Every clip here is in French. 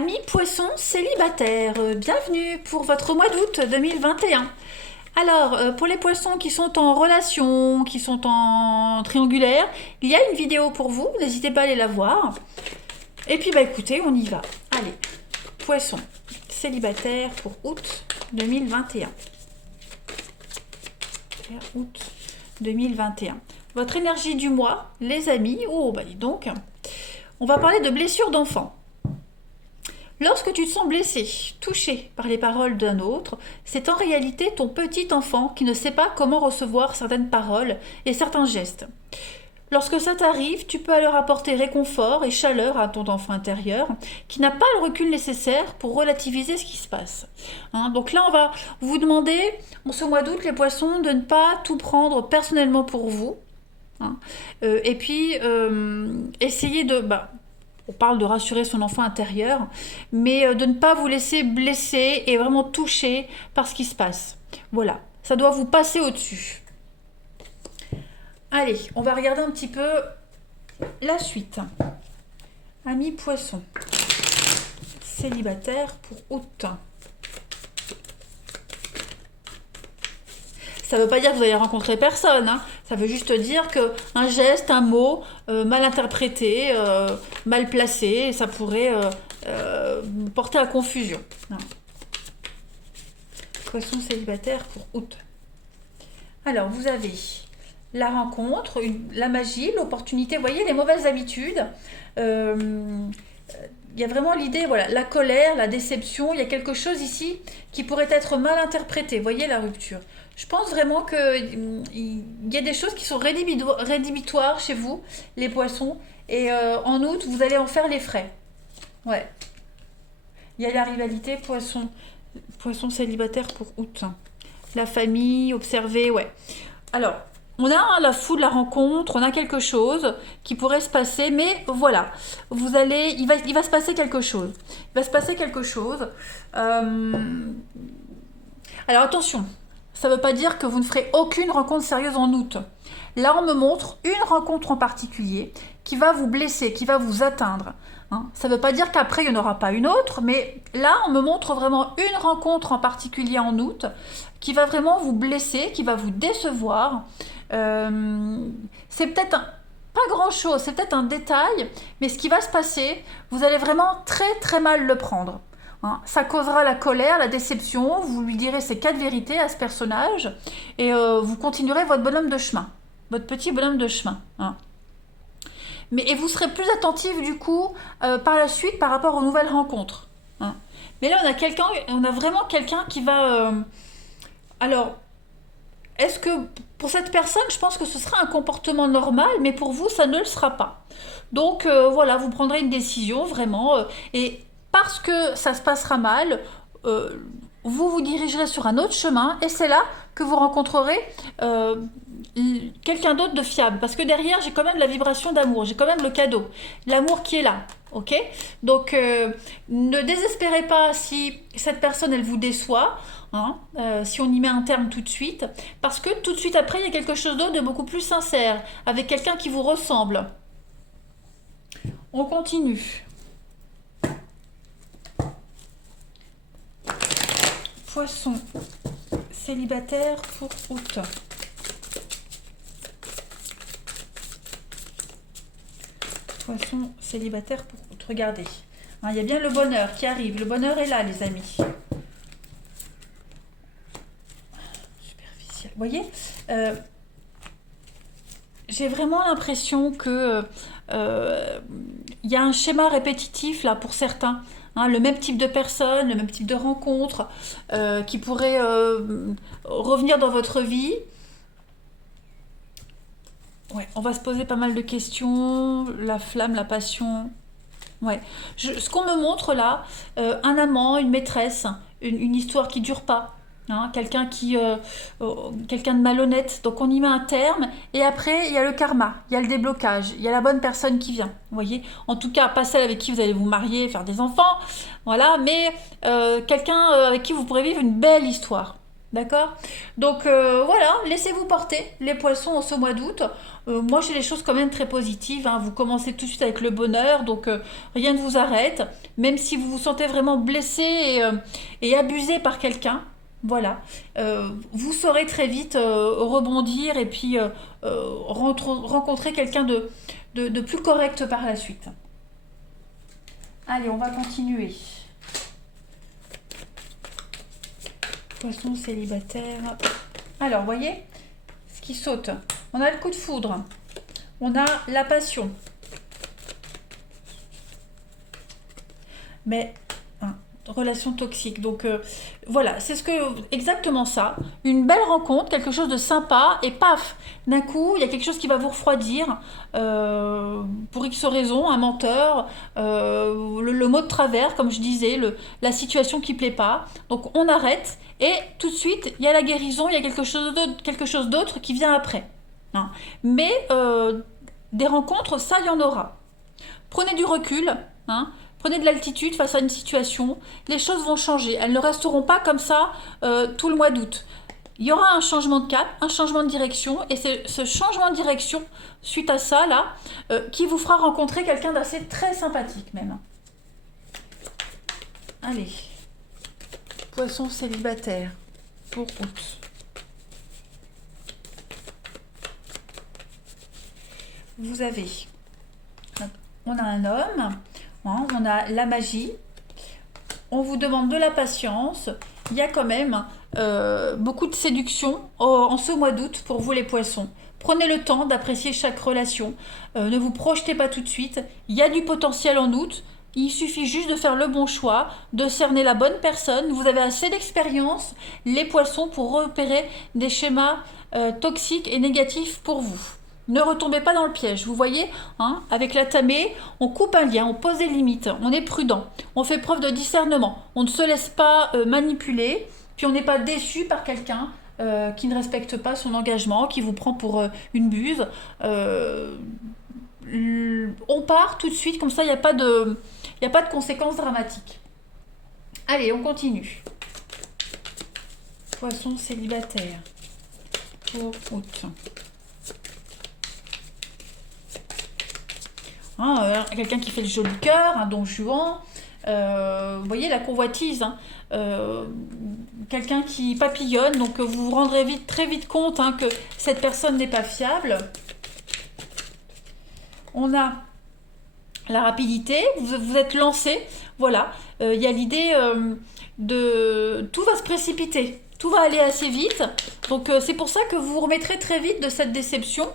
Amis poissons célibataires, bienvenue pour votre mois d'août 2021. Alors, pour les poissons qui sont en relation, qui sont en triangulaire, il y a une vidéo pour vous, n'hésitez pas à aller la voir. Et puis, bah écoutez, on y va. Allez, poissons célibataires pour août 2021. Août 2021. Votre énergie du mois, les amis, oh bah dis donc, on va parler de blessures d'enfants. Lorsque tu te sens blessé, touché par les paroles d'un autre, c'est en réalité ton petit enfant qui ne sait pas comment recevoir certaines paroles et certains gestes. Lorsque ça t'arrive, tu peux alors apporter réconfort et chaleur à ton enfant intérieur qui n'a pas le recul nécessaire pour relativiser ce qui se passe. Donc là, on va vous demander, en ce mois d'août, les poissons, de ne pas tout prendre personnellement pour vous. Et puis, essayez de... on parle de rassurer son enfant intérieur, mais de ne pas vous laisser blesser et vraiment toucher par ce qui se passe. Voilà, ça doit vous passer au-dessus. Allez, on va regarder un petit peu la suite. Amis poissons, célibataire pour août. Ça ne veut pas dire que vous allez rencontrer personne, hein. Ça veut juste dire qu'un geste, un mot mal interprété, mal placé, ça pourrait porter à confusion. Poisson célibataire pour août. Alors, vous avez la rencontre, la magie, l'opportunité, vous voyez, les mauvaises habitudes. Il y a vraiment l'idée, voilà, la colère, la déception, il y a quelque chose ici qui pourrait être mal interprété, vous voyez la rupture. Je pense vraiment qu'il y a des choses qui sont rédhibitoires chez vous, les poissons, et en août, vous allez en faire les frais. Ouais. Il y a la rivalité poisson célibataire pour août. La famille, observer, ouais. Alors, on a la foule, la rencontre, on a quelque chose qui pourrait se passer, mais voilà, il va se passer quelque chose. Il va se passer quelque chose. Alors attention, ça ne veut pas dire que vous ne ferez aucune rencontre sérieuse en août. Là, on me montre une rencontre en particulier qui va vous blesser, qui va vous atteindre. Ça ne veut pas dire qu'après, il n'y en aura pas une autre, mais là, on me montre vraiment une rencontre en particulier en août qui va vraiment vous blesser, qui va vous décevoir. C'est peut-être pas grand-chose, c'est peut-être un détail, mais ce qui va se passer, vous allez vraiment très très mal le prendre. Ça causera la colère, la déception, vous lui direz ces 4 vérités à ce personnage, et vous continuerez votre bonhomme de chemin, votre petit bonhomme de chemin. Et vous serez plus attentif du coup par la suite par rapport aux nouvelles rencontres. Mais là on a vraiment quelqu'un qui va... alors, est-ce que pour cette personne, je pense que ce sera un comportement normal, mais pour vous, ça ne le sera pas. Donc voilà, vous prendrez une décision vraiment, et parce que ça se passera mal, vous vous dirigerez sur un autre chemin, et c'est là que vous rencontrerez quelqu'un d'autre de fiable, parce que derrière, j'ai quand même la vibration d'amour, j'ai quand même le cadeau, l'amour qui est là. Ok, donc ne désespérez pas si cette personne elle vous déçoit, si on y met un terme tout de suite, parce que tout de suite après il y a quelque chose d'autre de beaucoup plus sincère, avec quelqu'un qui vous ressemble. On continue. Poisson célibataire pour août. Poisson célibataire pour août. Regardez, il y a bien le bonheur qui arrive. Le bonheur est là, les amis. Superficiel. Vous voyez, j'ai vraiment l'impression que y a un schéma répétitif là pour certains. Le même type de personne, le même type de rencontre qui pourrait revenir dans votre vie. Ouais, on va se poser pas mal de questions, la flamme, la passion. Ouais. Ce qu'on me montre là, un amant, une maîtresse, une histoire qui dure pas. Quelqu'un de malhonnête. Donc on y met un terme, et après il y a le karma, il y a le déblocage, il y a la bonne personne qui vient. Vous voyez, en tout cas pas celle avec qui vous allez vous marier, faire des enfants, voilà, mais quelqu'un avec qui vous pourrez vivre une belle histoire. D'accord? Donc voilà, laissez-vous porter les poissons en ce mois d'août. Moi j'ai les choses quand même très positives, hein. Vous commencez tout de suite avec le bonheur, donc rien ne vous arrête. Même si vous vous sentez vraiment blessé et abusé par quelqu'un, voilà. Vous saurez très vite rebondir et puis rencontrer quelqu'un de plus correct par la suite. Allez, on va continuer. Poisson célibataire. Alors, voyez ce qui saute. On a le coup de foudre. On a la passion. Mais relation toxique. Donc voilà, c'est exactement ça. Une belle rencontre, quelque chose de sympa, et paf, d'un coup, il y a quelque chose qui va vous refroidir pour X raisons, un menteur, le mot de travers, comme je disais, la situation qui plaît pas. Donc on arrête et tout de suite, il y a la guérison, il y a quelque chose d'autre qui vient après. Hein. Mais des rencontres, ça, il y en aura. Prenez du recul, hein. Prenez de l'altitude face à une situation, les choses vont changer. Elles ne resteront pas comme ça tout le mois d'août. Il y aura un changement de cap, un changement de direction, et c'est ce changement de direction, suite à ça, là, qui vous fera rencontrer quelqu'un d'assez très sympathique même. Allez, poisson célibataire pour août. Vous avez, on a un homme, hein, on a la magie, on vous demande de la patience, il y a quand même beaucoup de séduction en ce mois d'août pour vous les poissons. Prenez le temps d'apprécier chaque relation, ne vous projetez pas tout de suite, il y a du potentiel en août, il suffit juste de faire le bon choix, de cerner la bonne personne, vous avez assez d'expérience, les poissons, pour repérer des schémas toxiques et négatifs pour vous. Ne retombez pas dans le piège, vous voyez, hein, avec la tamée, on coupe un lien, on pose des limites, on est prudent, on fait preuve de discernement, on ne se laisse pas manipuler, puis on n'est pas déçu par quelqu'un qui ne respecte pas son engagement, qui vous prend pour une buse. On part tout de suite, comme ça il n'y a pas de conséquences dramatiques. Allez, on continue. Poisson célibataire pour août. Hein, quelqu'un qui fait le joli cœur, un don Juan, vous voyez la convoitise, hein, quelqu'un qui papillonne, donc vous vous rendrez très vite compte hein, que cette personne n'est pas fiable. On a la rapidité, vous êtes lancé, voilà, il y a l'idée de tout va se précipiter, tout va aller assez vite, donc c'est pour ça que vous vous remettrez très vite de cette déception.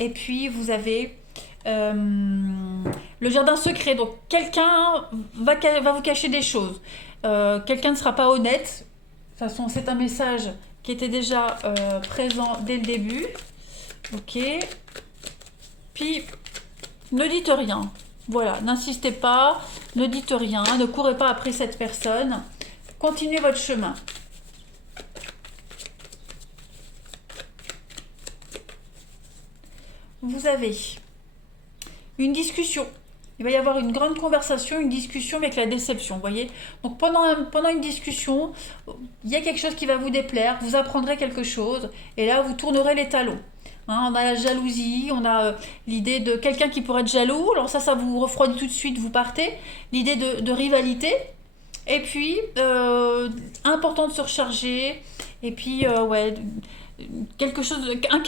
Et puis vous avez le jardin secret. Donc quelqu'un va vous cacher des choses. Quelqu'un ne sera pas honnête. De toute façon, c'est un message qui était déjà présent dès le début. Ok. Puis ne dites rien. Voilà, n'insistez pas, ne dites rien, ne courez pas après cette personne. Continuez votre chemin. Vous avez une discussion. Il va y avoir une grande conversation, une discussion avec la déception, vous voyez. Donc pendant une discussion, il y a quelque chose qui va vous déplaire, vous apprendrez quelque chose, et là vous tournerez les talons. Hein, on a la jalousie, on a l'idée de quelqu'un qui pourrait être jaloux, alors ça vous refroidit tout de suite, vous partez. L'idée de rivalité, et puis important de se recharger, et puis ouais... quelque chose, un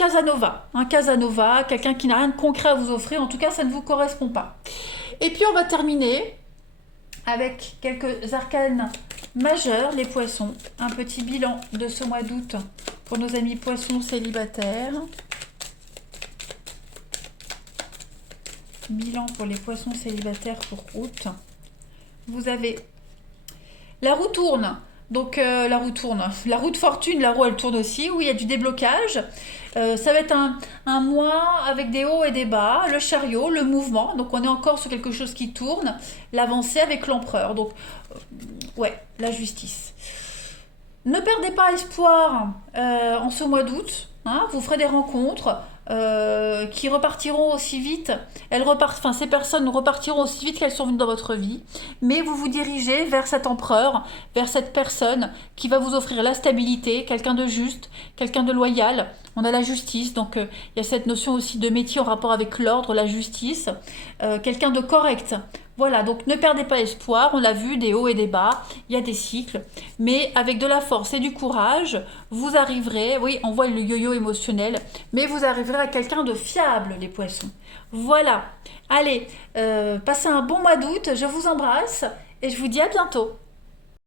Casanova, quelqu'un qui n'a rien de concret à vous offrir, en tout cas ça ne vous correspond pas. Et puis on va terminer avec quelques arcanes majeurs, les poissons, un petit bilan de ce mois d'août pour nos amis poissons célibataires. Bilan pour les poissons célibataires pour août. Vous avez la roue tourne. Donc la roue tourne, la roue de fortune, la roue elle tourne aussi, où il y a du déblocage. Ça va être un mois avec des hauts et des bas, le chariot, le mouvement, donc on est encore sur quelque chose qui tourne, l'avancée avec l'empereur, donc ouais, la justice. Ne perdez pas espoir en ce mois d'août, hein, vous ferez des rencontres, qui repartiront aussi vite. Enfin, ces personnes repartiront aussi vite qu'elles sont venues dans votre vie. Mais vous vous dirigez vers cet empereur, vers cette personne qui va vous offrir la stabilité, quelqu'un de juste, quelqu'un de loyal. On a la justice, donc il y a cette notion aussi de métier en rapport avec l'ordre, la justice. Quelqu'un de correct. Voilà, donc ne perdez pas espoir, on l'a vu, des hauts et des bas, il y a des cycles, mais avec de la force et du courage, vous arriverez, oui, on voit le yo-yo émotionnel, mais vous arriverez à quelqu'un de fiable, les poissons. Voilà, allez, passez un bon mois d'août, je vous embrasse et je vous dis à bientôt.